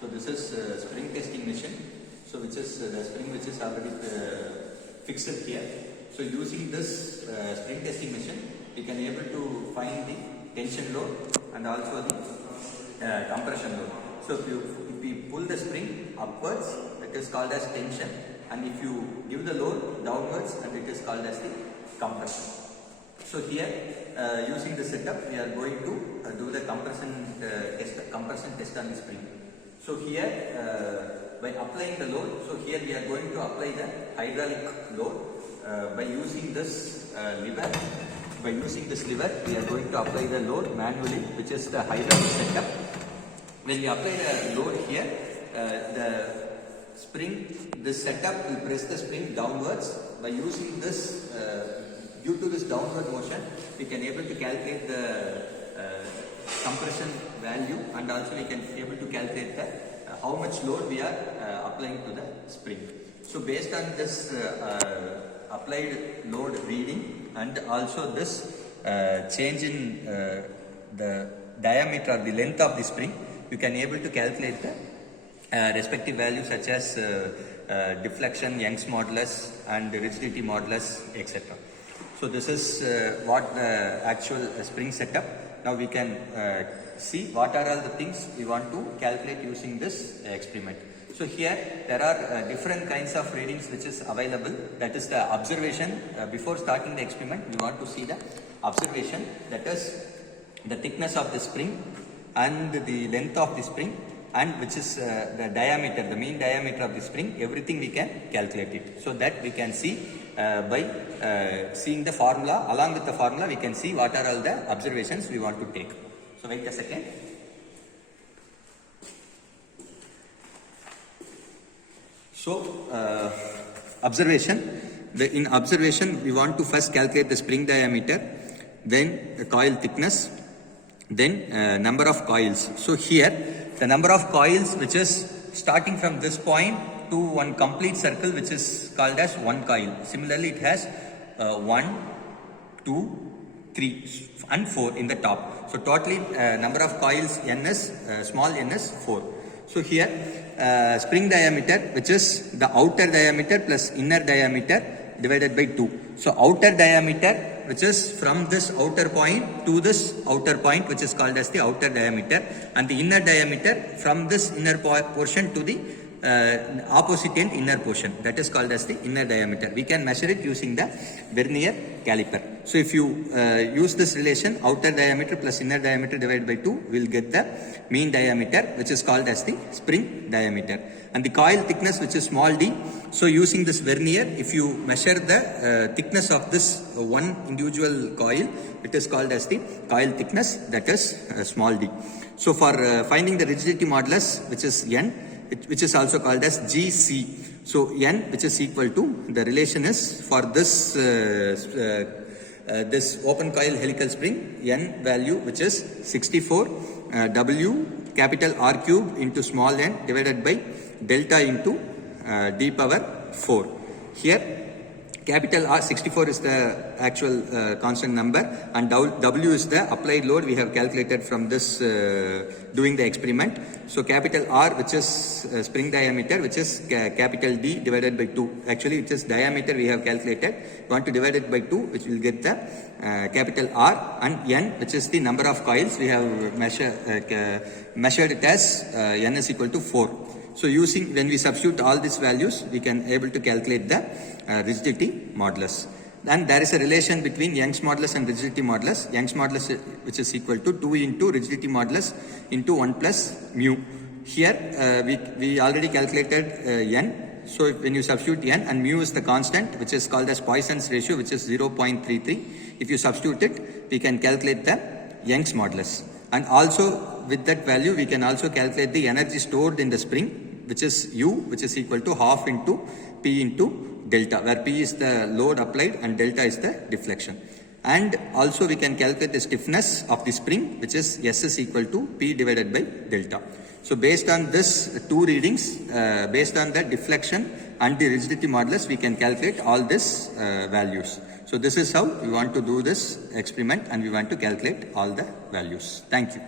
So this is spring testing machine. So which is the spring which is already fixed here. So using this spring testing machine, we can able to find the tension load and also the compression load. So if we pull the spring upwards, it is called as tension, and if you give the load downwards, and it is called as the compression. So here, using the setup, we are going to do the compression test on the spring. So here, by applying the load, so here we are going to apply the hydraulic load by using this lever. By using this lever, we are going to apply the load manually, which is the hydraulic setup. When we apply the load here, this setup will press the spring downwards. By using this, due to this downward motion, we can able to calculate the compression value, and also we can able to calculate the how much load we are applying to the spring. So based on this applied load reading, and also this change in the diameter or the length of the spring, you can able to calculate the respective values such as deflection, Young's modulus, and rigidity modulus, etc. So this is what the actual spring setup. Now we can see what are all the things we want to calculate using this experiment. So here there are different kinds of readings which is available. That is the observation. Before starting the experiment, we want to see the observation, that is the thickness of the spring and the length of the spring, and which is the diameter, the mean diameter of the spring. Everything we can calculate it, so that we can see by seeing the formula. Along with the formula, we can see what are all the observations we want to take. So wait a second. So observation. In observation, we want to first calculate the spring diameter, then the coil thickness, then number of coils. So here the number of coils which is starting from this point to one complete circle, which is called as one coil. Similarly, it has 1, 2, 3 and 4 in the top. So totally number of coils n is small n is 4. So here spring diameter, which is the outer diameter plus inner diameter divided by 2. So outer diameter, which is from this outer point to this outer point, which is called as the outer diameter, and the inner diameter from this inner portion to the opposite end inner portion, that is called as the inner diameter. We can measure it using the vernier caliper. So if you use this relation, outer diameter plus inner diameter divided by 2, we will get the mean diameter, which is called as the spring diameter. And the coil thickness, which is small d. So using this vernier, if you measure the thickness of this one individual coil, it is called as the coil thickness, that is small d. So for finding the rigidity modulus, which is n, which is also called as GC. So n, which is equal to, the relation is for this this open coil helical spring, n value, which is 64 W capital R cube into small n divided by delta into d power 4. Here capital R, 64 is the actual constant number, and W is the applied load we have calculated from this doing the experiment. So capital R, which is spring diameter, which is capital D divided by 2. Actually it is diameter we have calculated. We want to divide it by 2, which will get the capital R, and N, which is the number of coils we have measured it as N is equal to 4. So using, when we substitute all these values, we can able to calculate the rigidity modulus. Then there is a relation between Young's modulus and rigidity modulus. Young's modulus, which is equal to 2 into rigidity modulus into 1 plus mu. Here we already calculated n. So when you substitute n, and mu is the constant, which is called as Poisson's ratio, which is 0.33. If you substitute it, we can calculate the Young's modulus. And also with that value, we can also calculate the energy stored in the spring, which is U, which is equal to half into P into delta, where P is the load applied and delta is the deflection. And also we can calculate the stiffness of the spring, which is S is equal to P divided by delta. So based on this two readings, based on the deflection and the rigidity modulus, we can calculate all these values. So this is how we want to do this experiment, and we want to calculate all the values. Thank you.